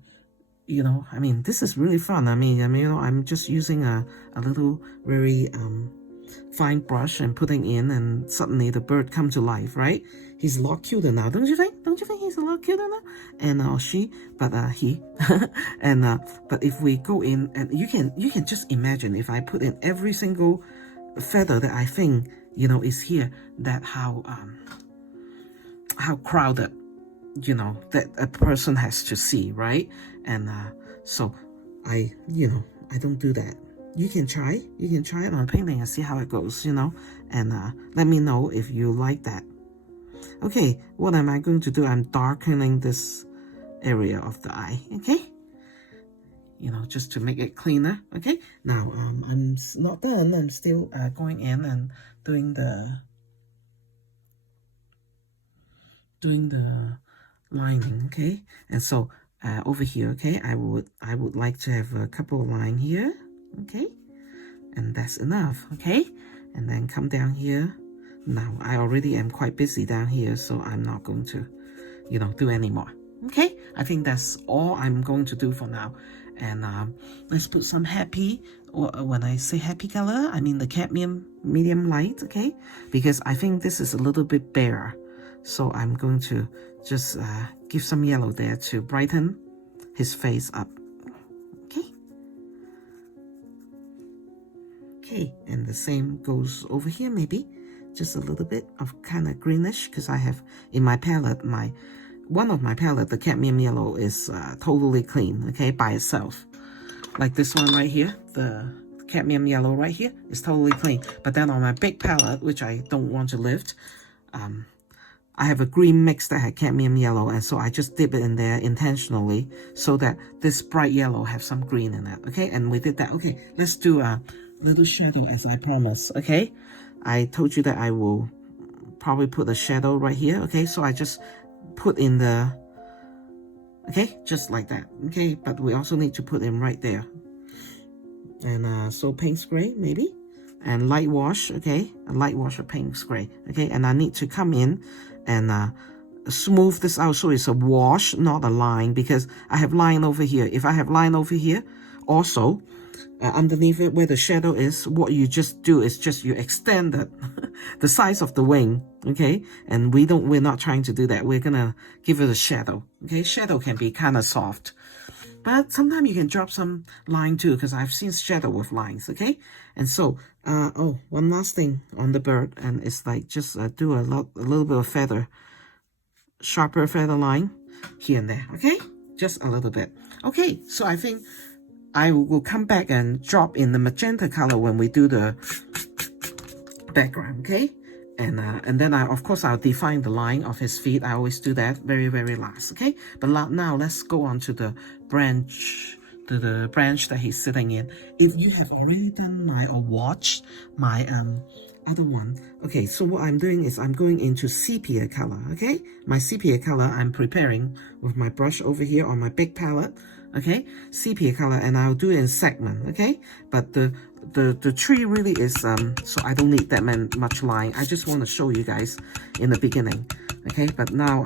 know, I mean, this is really fun. I mean, you know, I'm just using a little very fine brush and putting in, and suddenly the bird come to life, right? He's a lot cuter now, don't you think? Don't you think he's a lot cuter now? And she, but he, and but if we go in, and you can just imagine if I put in every single feather that I think, you know, is here, that how crowded, you know, that a person has to see, right? And so I don't do that. You can try it on painting and see how it goes, you know, and let me know if you like that. Okay, what am I going to do? I'm darkening this area of the eye, okay? You know, just to make it cleaner, okay? Now, I'm not done. I'm still going in and doing the lining, okay? And so over here, okay, I would like to have a couple of lines here, okay? And that's enough, okay? And then come down here. Now, I already am quite busy down here, so I'm not going to, you know, do any more, okay? I think that's all I'm going to do for now. And let's put some happy, or when I say happy color, I mean the cadmium medium light, okay? Because I think this is a little bit bare. So I'm going to just give some yellow there to brighten his face up. Okay. Okay, and the same goes over here maybe. Just a little bit of kind of greenish, because I have in my palette, one of my palette, the cadmium yellow is totally clean, okay, by itself. Like this one right here, the cadmium yellow right here is totally clean. But then on my big palette, which I don't want to lift, I have a green mix that had cadmium yellow, and so I just dip it in there intentionally so that this bright yellow have some green in it, okay? And we did that. Okay, let's do a little shadow as I promised, okay? I told you that I will probably put a shadow right here, okay? So I just put in the, okay, just like that, okay? But we also need to put in right there. And so Payne's gray, maybe? And light wash, okay? A light wash of Payne's gray, okay? And I need to come in and smooth this out so it's a wash, not a line, because I have line over here. If I have line over here, also, underneath it where the shadow is, what you just do is just you extend it, the size of the wing, okay? And we're not trying to do that. We're gonna give it a shadow, okay? Shadow can be kind of soft, but sometimes you can drop some line too, because I've seen shadow with lines, okay? And so Oh, one last thing on the bird, and it's like just do a little bit of feather, sharper feather line here and there, okay? Just a little bit. Okay, so I think I will come back and drop in the magenta color when we do the background, okay? And then of course I'll define the line of his feet. I always do that very last, okay? But now let's go on to the branch, that he's sitting in. If you have already done or watched my other one, okay, so what I'm doing is I'm going into sepia color, okay? My sepia color I'm preparing with my brush over here on my big palette, okay? Sepia color, and I'll do it in segment, okay? But the tree really is so I don't need that much line. I just want to show you guys in the beginning, okay? But now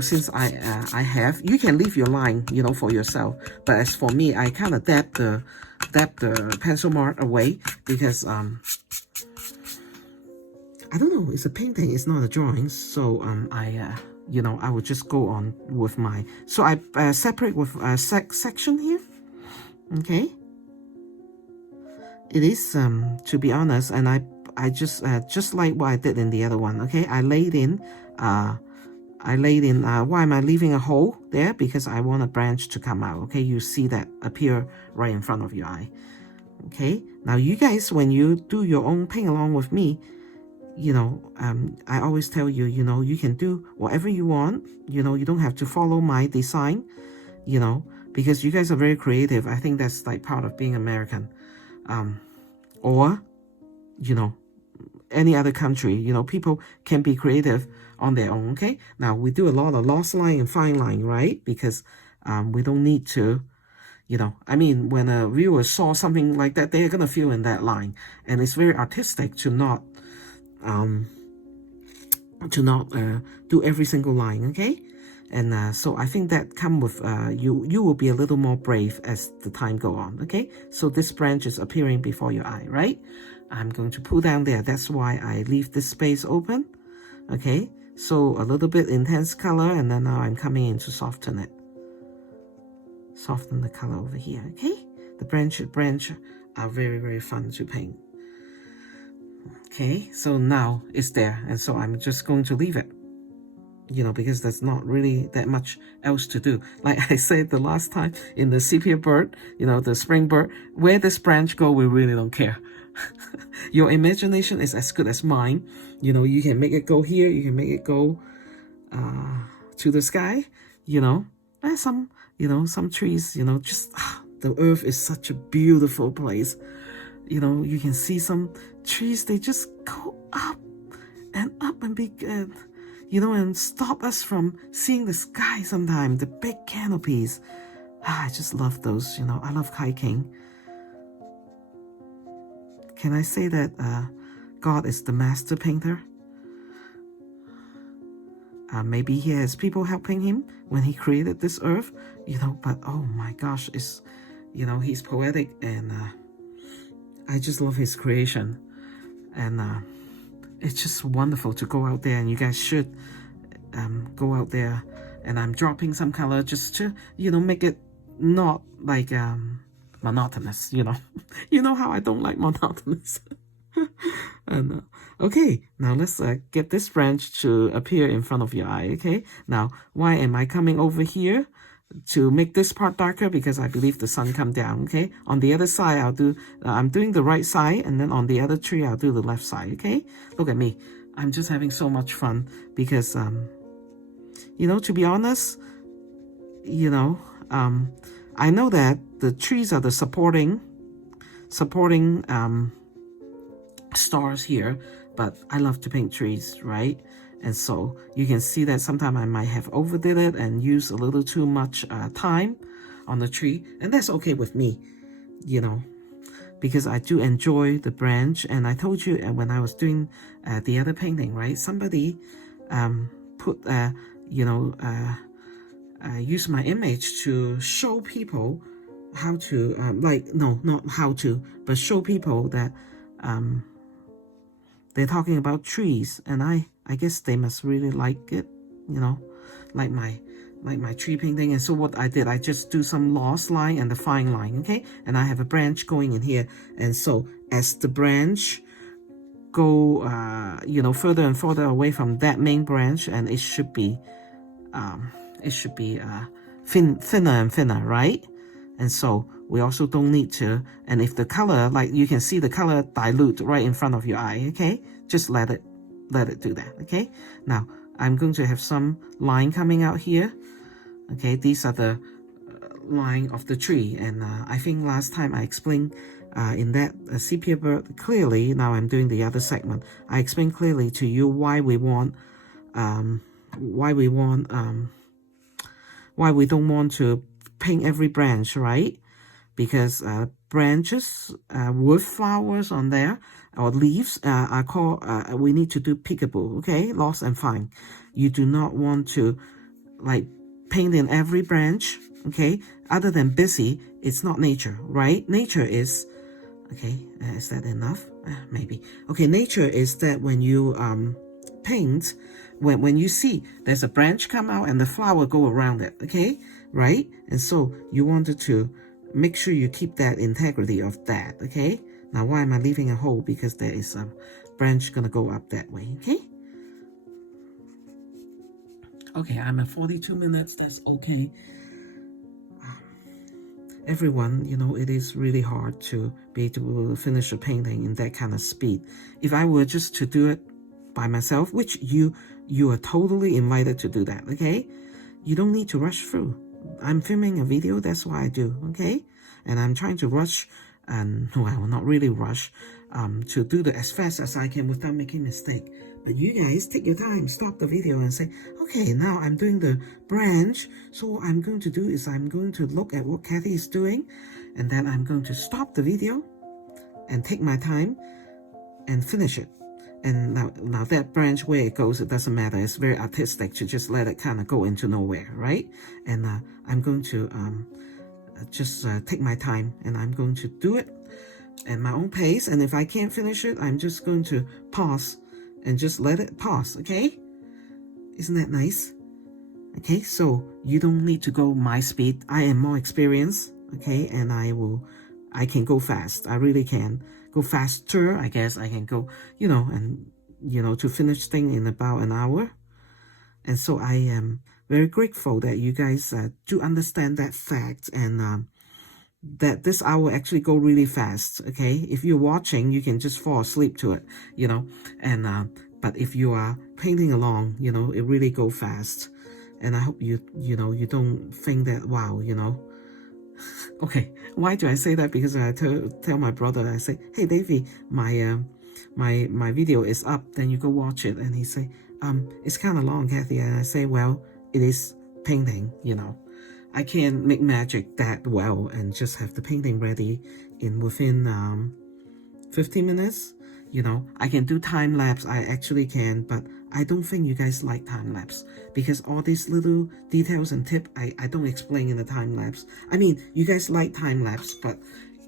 since I have, you can leave your line for yourself, but as for me, I kind of dab the pencil mark away because I don't know, it's a painting, it's not a drawing, so I would just go on with my, so I separate with a section here, okay? It is, to be honest, and I just like what I did in the other one, okay? I laid in, why am I leaving a hole there? Because I want a branch to come out, okay? You see that appear right in front of your eye, okay? Now you guys, when you do your own paint along with me, I always tell you, you can do whatever you want, you don't have to follow my design, because you guys are very creative. I think that's like part of being American. Or, any other country, people can be creative on their own, okay? Now, we do a lot of lost line and fine line, right? Because we don't need to, I mean, when a viewer saw something like that, they're going to feel in that line. And it's very artistic to not do every single line, okay? And so I think that come with you will be a little more brave as the time go on, okay? So this branch is appearing before your eye, right? I'm going to pull down there. That's why I leave this space open, okay? So a little bit intense color, and then now I'm coming in to soften it. Soften the color over here, okay? The branch are very fun to paint. Okay, so now it's there, and so I'm just going to leave it, because there's not really that much else to do. Like I said the last time in the sepia bird, the spring bird, where this branch go, we really don't care. Your imagination is as good as mine. You can make it go here, you can make it go to the sky, and some trees, just the earth is such a beautiful place. You can see some trees, they just go up and be and stop us from seeing the sky sometimes, the big canopies. I just love those, I love hiking. Can I say that God is the master painter? Maybe he has people helping him when he created this earth, but oh my gosh, it's, he's poetic, and I just love his creation. And it's just wonderful to go out there, and you guys should go out there. And I'm dropping some color just to, make it not like monotonous, You know how I don't like monotonous. And okay, now let's get this branch to appear in front of your eye, okay? Now, why am I coming over here? To make this part darker, because I believe the sun come down, okay? On the other side, I'm doing the right side, and then on the other tree, I'll do the left side, okay? Look at me. I'm just having so much fun because, to be honest, I know that the trees are the supporting stars here, but I love to paint trees, right? And so you can see that sometimes I might have overdid it and used a little too much time on the tree, and that's okay with me, because I do enjoy the branch. And I told you when I was doing the other painting, right? Somebody use my image to show people how to not how to, but show people that they're talking about trees, and I guess they must really like it, like my tree painting. And so what I did, I just do some lost line and the fine line, okay? And I have a branch going in here, and so as the branch go, further and further away from that main branch, and it should be thinner and thinner, right? And so we also don't need to, and if the color, like you can see the color dilute right in front of your eye, okay? Just let it do that, okay? Now, I'm going to have some line coming out here, okay? These are the line of the tree, and I think last time I explained in that sepia bird clearly. Now I'm doing the other segment. I explained clearly to you why we don't want to paint every branch, right? Because branches with flowers on there or leaves are called, we need to do peekaboo, okay? Lost and find. You do not want to like paint in every branch, okay? Other than busy, it's not nature, right? Nature is, okay, is that enough? Maybe. Okay, nature is that when you paint, when you see there's a branch come out and the flower go around it, okay? Right? And so you wanted to make sure you keep that integrity of that, okay? Now, why am I leaving a hole? Because there is a branch gonna go up that way, okay? Okay, I'm at 42 minutes, that's okay. Everyone, it is really hard to be able to finish a painting in that kind of speed. If I were just to do it by myself, which you are totally invited to do that, okay? You don't need to rush through. I'm filming a video, that's what I do, okay? And I'm trying to rush, and well, not really rush, to do it as fast as I can without making mistake. But you guys take your time, stop the video and say, okay, now I'm doing the branch. So what I'm going to do is I'm going to look at what Kathy is doing, and then I'm going to stop the video and take my time and finish it. And now that branch, where it goes, it doesn't matter. It's very artistic to just let it kind of go into nowhere, right? And I'm going to just take my time, and I'm going to do it at my own pace. And if I can't finish it, I'm just going to pause and just let it pause, okay? Isn't that nice? Okay, so you don't need to go my speed. I am more experienced, okay? And I can go fast. I really can go faster. I guess I can go, to finish thing in about an hour. And so I am very grateful that you guys do understand that fact, and that this hour actually go really fast, okay? If you're watching, you can just fall asleep to it, and but if you are painting along, it really go fast. And I hope you don't think that, wow, okay, why do I say that? Because I tell my brother, I say, hey Davey, my video is up, then you go watch it. And he say, it's kind of long, Kathy. And I say, well, it is painting, I can't make magic that well and just have the painting ready within 15 minutes. I can do time lapse, I actually can, but I don't think you guys like time lapse, because all these little details and tips I don't explain in the time lapse. I mean, you guys like time lapse, but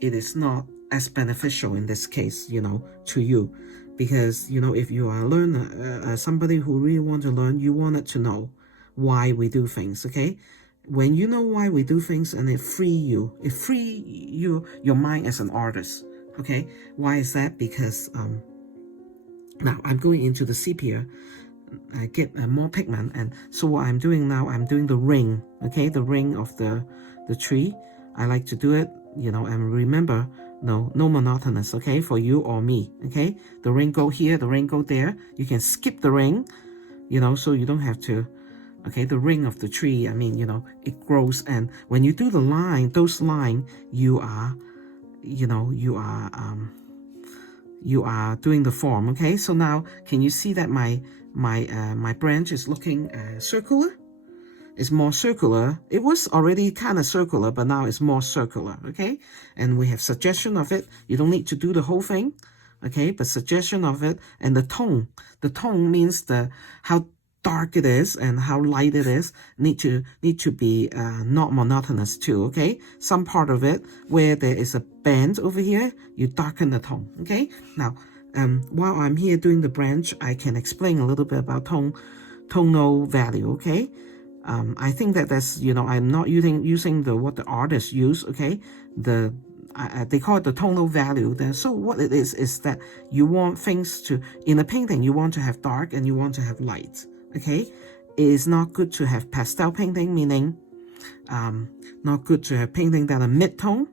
it is not as beneficial in this case, to you, because if you are a learner, somebody who really want to learn, you wanted to know why we do things, okay? When you know why we do things, and it free your mind as an artist, okay? Why is that? Because now I'm going into the sepia. I get more pigment, and so what I'm doing now, I'm doing the ring, okay? The ring of the tree. I like to do it, and remember, no monotonous, okay? For you or me, okay? The ring go here, the ring go there. You can skip the ring, so you don't have to. Okay, the ring of the tree, I mean, it grows, and when you do the line, those line, you are doing the form, okay? So now, can you see that my branch is looking circular? It's more circular. It was already kind of circular, but now it's more circular, okay? And we have suggestion of it. You don't need to do the whole thing, okay? But suggestion of it, and the tone. The tone means how dark it is and how light it is need to be not monotonous too, okay? Some part of it where there is a band over here, you darken the tone, okay? Now, while I'm here doing the branch, I can explain a little bit about tonal value, okay? I think that's, I'm not using what the artists use, okay? they call it the tonal value. Then, so what it is that you want things to, in a painting, you want to have dark and you want to have light, okay? It is not good to have pastel painting, meaning not good to have painting that are mid-tone,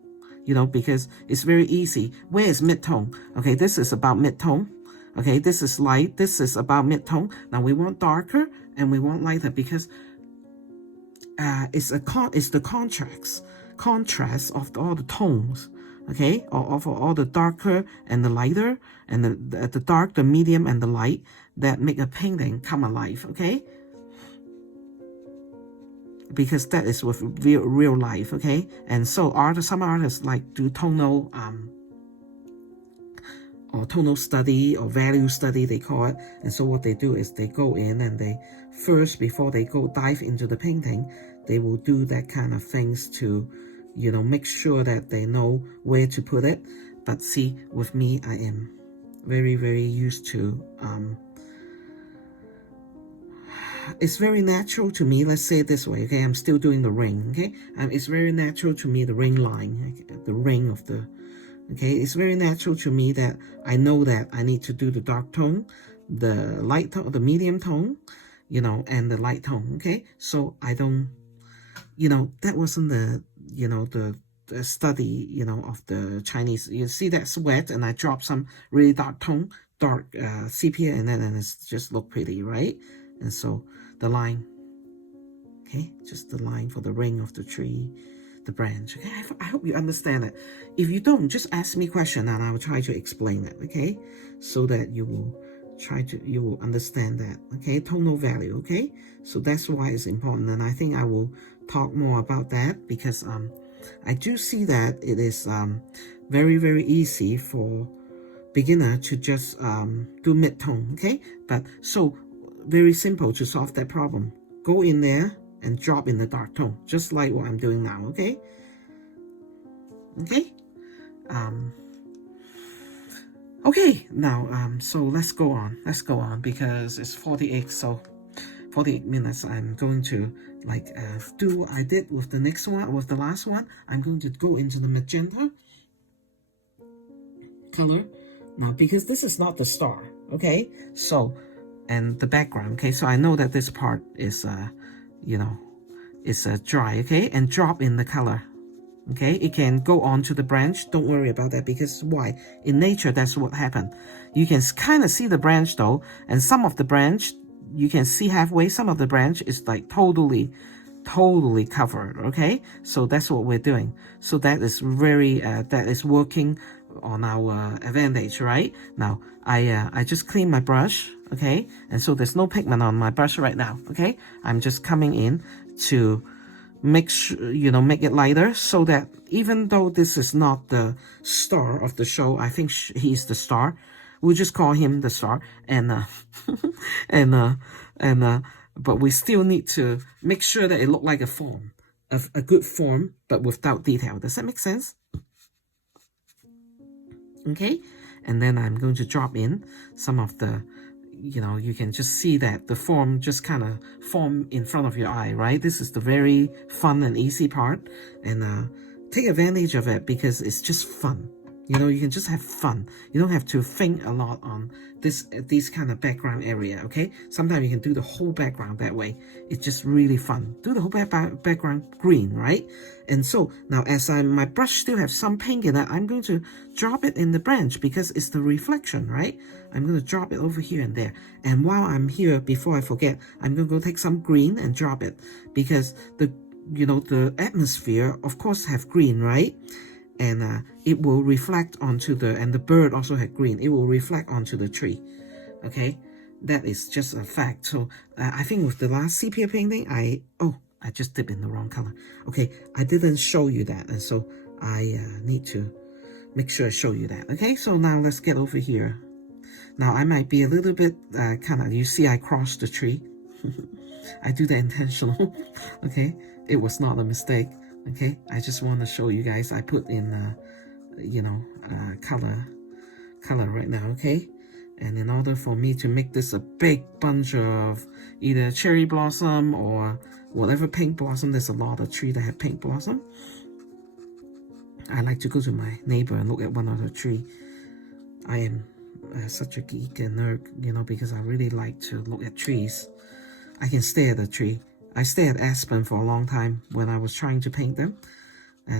because it's very easy. Where is mid-tone? Okay, this is about mid-tone. Okay, this is light, this is about mid-tone. Now we want darker and we want lighter because it's the contrast of all the tones, okay, of all the darker and the lighter, and the dark, the medium, and the light that make a painting come alive, okay? Because that is with real life, okay? And so some artists like do tonal or tonal study or value study, they call it. And so what they do is they go in and they first, before they go dive into the painting, they will do that kind of things to, make sure that they know where to put it. But see, with me, I am very, very used to, it's very natural to me, let's say it this way, okay? I'm still doing the ring, okay? It's very natural to me, the ring line, the ring of the, okay? It's very natural to me that I know that I need to do the dark tone, the light tone, the medium tone, and the light tone, okay? So I don't, that wasn't the, the study, of the Chinese. You see that sweat, and I dropped some really dark tone, dark sepia, and it's just look pretty, right? And so the line, okay, just the line for the ring of the tree, the branch. Okay, I hope you understand it. If you don't, just ask me a question and I will try to explain it, okay? So that you will understand that, okay? Tonal value, okay? So that's why it's important, and I think I will talk more about that because I do see that it is very, very easy for beginner to just do mid-tone, okay? But so very simple to solve that problem. Go in there and drop in the dark tone, just like what I'm doing now, okay? Okay? Okay, now, so let's go on because it's 48, so 48 minutes. I'm going to do what I did with the next one, with the last one. I'm going to go into the magenta color now because this is not the star, okay? So, and the background, okay? So I know that this part is, is dry, okay? And drop in the color, okay? It can go on to the branch. Don't worry about that because why? In nature, that's what happened. You can kind of see the branch though, and some of the branch, you can see halfway. Some of the branch is like totally covered, okay? So that's what we're doing. So that is very, that is working on our advantage, right? Now, I just clean my brush, okay? And so there's no pigment on my brush right now, okay? I'm just coming in to make sure, make it lighter so that even though this is not the star of the show, I think he's the star. We'll just call him the star, and but we still need to make sure that it look like a form, a good form, but without detail. Does that make sense? Okay, and then I'm going to drop in some of the, you can just see that the form just kind of form in front of your eye, right? This is the very fun and easy part, and take advantage of it because it's just fun. You can just have fun. You don't have to think a lot on this kind of background area, okay? Sometimes you can do the whole background that way. It's just really fun. Do the whole background green, right? And so now as my brush still have some pink in it, I'm going to drop it in the branch because it's the reflection, right? I'm going to drop it over here and there. And while I'm here, before I forget, I'm going to go take some green and drop it because the atmosphere, of course, have green, right? And it will reflect onto and the bird also had green. It will reflect onto the tree, okay? That is just a fact. So I think with the last sepia painting, I just dipped in the wrong color. Okay, I didn't show you that, and so I need to make sure I show you that, okay? So now let's get over here. Now I might be a little bit you see I crossed the tree. I do that intentional, okay? It was not a mistake. Okay, I just want to show you guys. I put in, color right now, okay? And in order for me to make this a big bunch of either cherry blossom or whatever pink blossom, there's a lot of trees that have pink blossom. I like to go to my neighbor and look at one of the tree. I am such a geek and nerd, you know, because I really like to look at trees. I can stare at a tree. I stared at aspen for a long time when I was trying to paint them,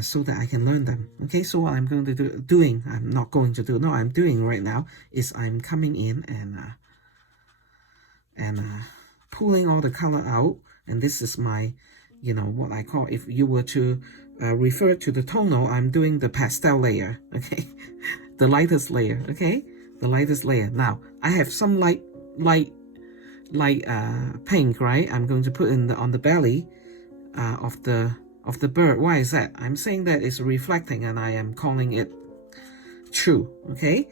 so that I can learn them. Okay, so what I'm going to I'm not going to do, no, I'm doing right now is I'm coming in and pulling all the color out. And this is my, you know, what I call, if you were to refer to the tonal, I'm doing the pastel layer, okay? The lightest layer, okay? The lightest layer. Now, I have some light pink, right? I'm going to put in on the belly of the bird. Why is that? I'm saying that it's reflecting and I am calling it true, okay?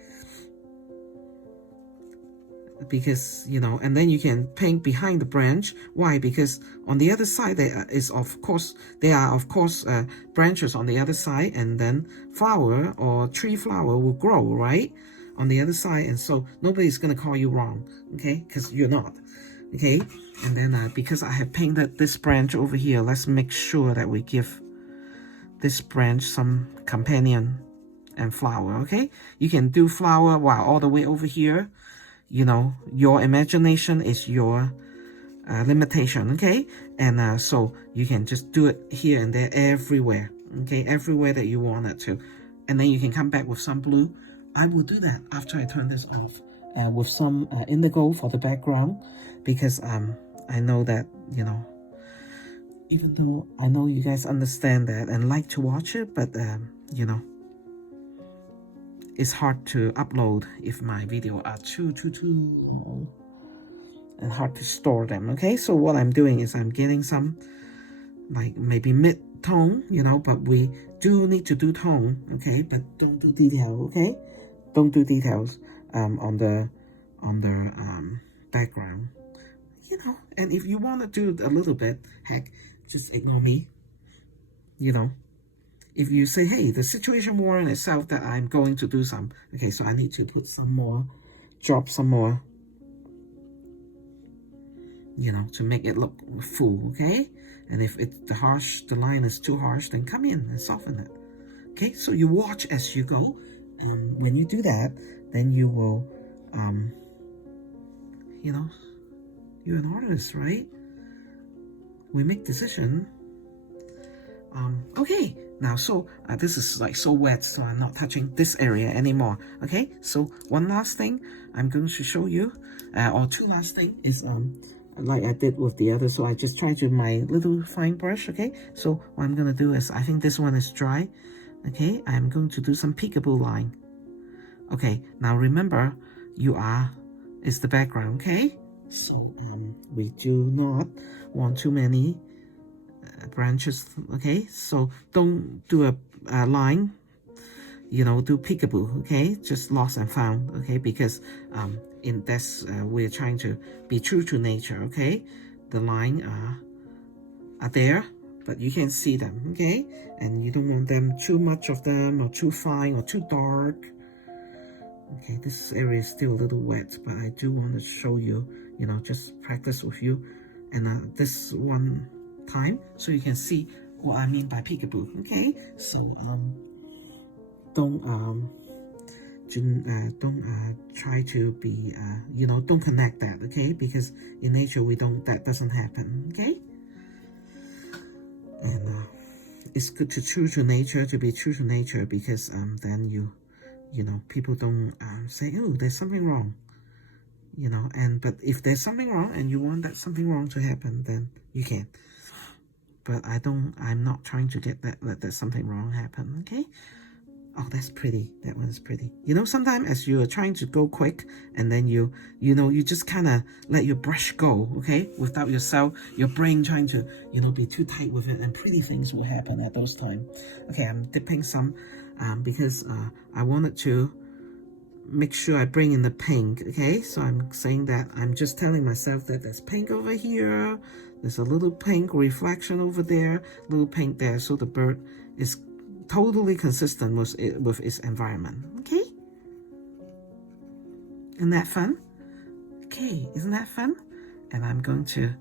Because, you know, and then you can paint behind the branch. Why? Because on the other side there are of course branches on the other side, and then flower or tree flower will grow right on the other side, and so nobody's gonna call you wrong, okay? Because you're not, okay? And then because I have painted this branch over here, let's make sure that we give this branch some companion and flower, okay? You can do flower while all the way over here. You know, your imagination is your limitation, okay? And so you can just do it here and there, everywhere, okay? Everywhere that you want it to. And then you can come back with some blue. I will do that after I turn this off with some indigo for the background, because I know that, you know, even though I know you guys understand that and like to watch it, but you know, it's hard to upload if my video are too long and hard to store them, okay? So what I'm doing is I'm getting some like maybe mid-tone, you know, but we do need to do tone, okay? But don't do detail, okay? Don't do details on the background, you know. And if you want to do a little bit, heck, just ignore me, you know. If you say, hey, the situation warrants itself that I'm going to do some, okay, so I need to put some more, drop some more, you know, to make it look full, okay? And if the line is too harsh, then come in and soften it, okay? So you watch as you go. When you do that, then you will, you know, you're an artist, right? We make decision. Okay, now so this is like so wet, so I'm not touching this area anymore. Okay, so one last thing I'm going to show you, or two last thing is like I did with the other. So I just tried to my little fine brush. Okay, so what I'm gonna do is, I think this one is dry. Okay, I'm going to do some peekaboo line. Okay, now remember, it's the background. Okay, so we do not want too many branches, okay? So don't do a line, you know, do peekaboo, okay? Just lost and found, okay? Because in this we're trying to be true to nature, okay? The line are there, but you can't see them, okay? And you don't want them too much of them, or too fine, or too dark. Okay, this area is still a little wet, but I do want to show you, you know, just practice with you, and this one time, so you can see what I mean by peekaboo, okay? So don't try to be you know, don't connect that, okay? Because in nature that doesn't happen, okay? And it's good to be true to nature, because then you know, people don't say, oh, there's something wrong, you know. But if there's something wrong and you want that something wrong to happen, then you can. But I'm not trying to let that something wrong happen, okay? Oh, that's pretty. That one is pretty. You know, sometimes as you are trying to go quick, and then you know, you just kind of let your brush go, okay? Without your brain trying to, you know, be too tight with it, and pretty things will happen at those times. Okay, I'm dipping some because I wanted to make sure I bring in the pink, okay? So I'm saying that I'm just telling myself that there's pink over here, there's a little pink reflection over there, little pink there, so the bird is totally consistent with its environment, okay? Isn't that fun? Okay, isn't that fun? And I'm going to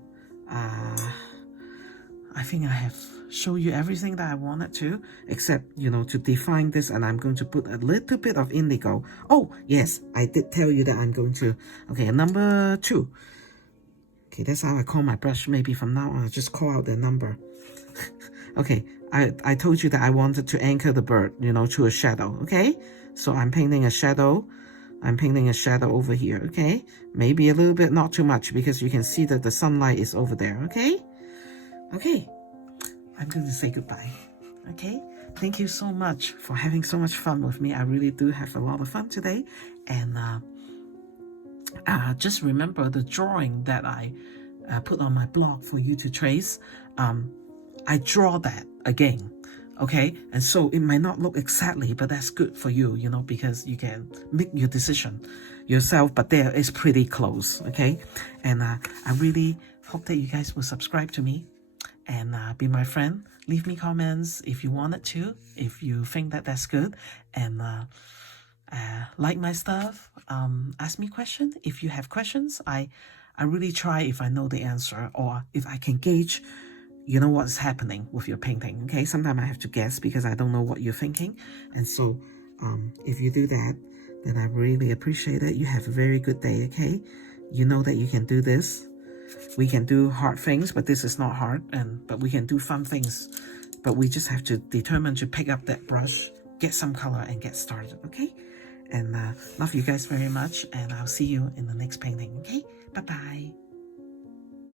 I think I have shown you everything that I wanted to, except, you know, to define this, and I'm going to put a little bit of indigo. Oh, yes, I did tell you that I'm going to, okay, number 2. Okay, that's how I call my brush. Maybe from now on, I'll just call out the number. Okay, I told you that I wanted to anchor the bird, you know, to a shadow, okay? So I'm painting a shadow. I'm painting a shadow over here, okay? Maybe a little bit, not too much, because you can see that the sunlight is over there, okay? Okay, I'm going to say goodbye, okay? Thank you so much for having so much fun with me. I really do have a lot of fun today. And just remember the drawing that I put on my blog for you to trace. I draw that again, okay? And so it might not look exactly, but that's good for you, you know, because you can make your decision yourself, but there is pretty close, okay? And I really hope that you guys will subscribe to me and be my friend. Leave me comments if you wanted to, if you think that that's good, and like my stuff. Ask me questions if you have questions. I really try if I know the answer, or if I can gauge, you know, what's happening with your painting, okay? Sometimes I have to guess because I don't know what you're thinking. And so if you do that, then I really appreciate it. You have a very good day, okay? You know that you can do this. We can do hard things, but this is not hard. But we can do fun things. But we just have to determine to pick up that brush, get some color, and get started, okay? And love you guys very much, and I'll see you in the next painting, okay? Bye-bye.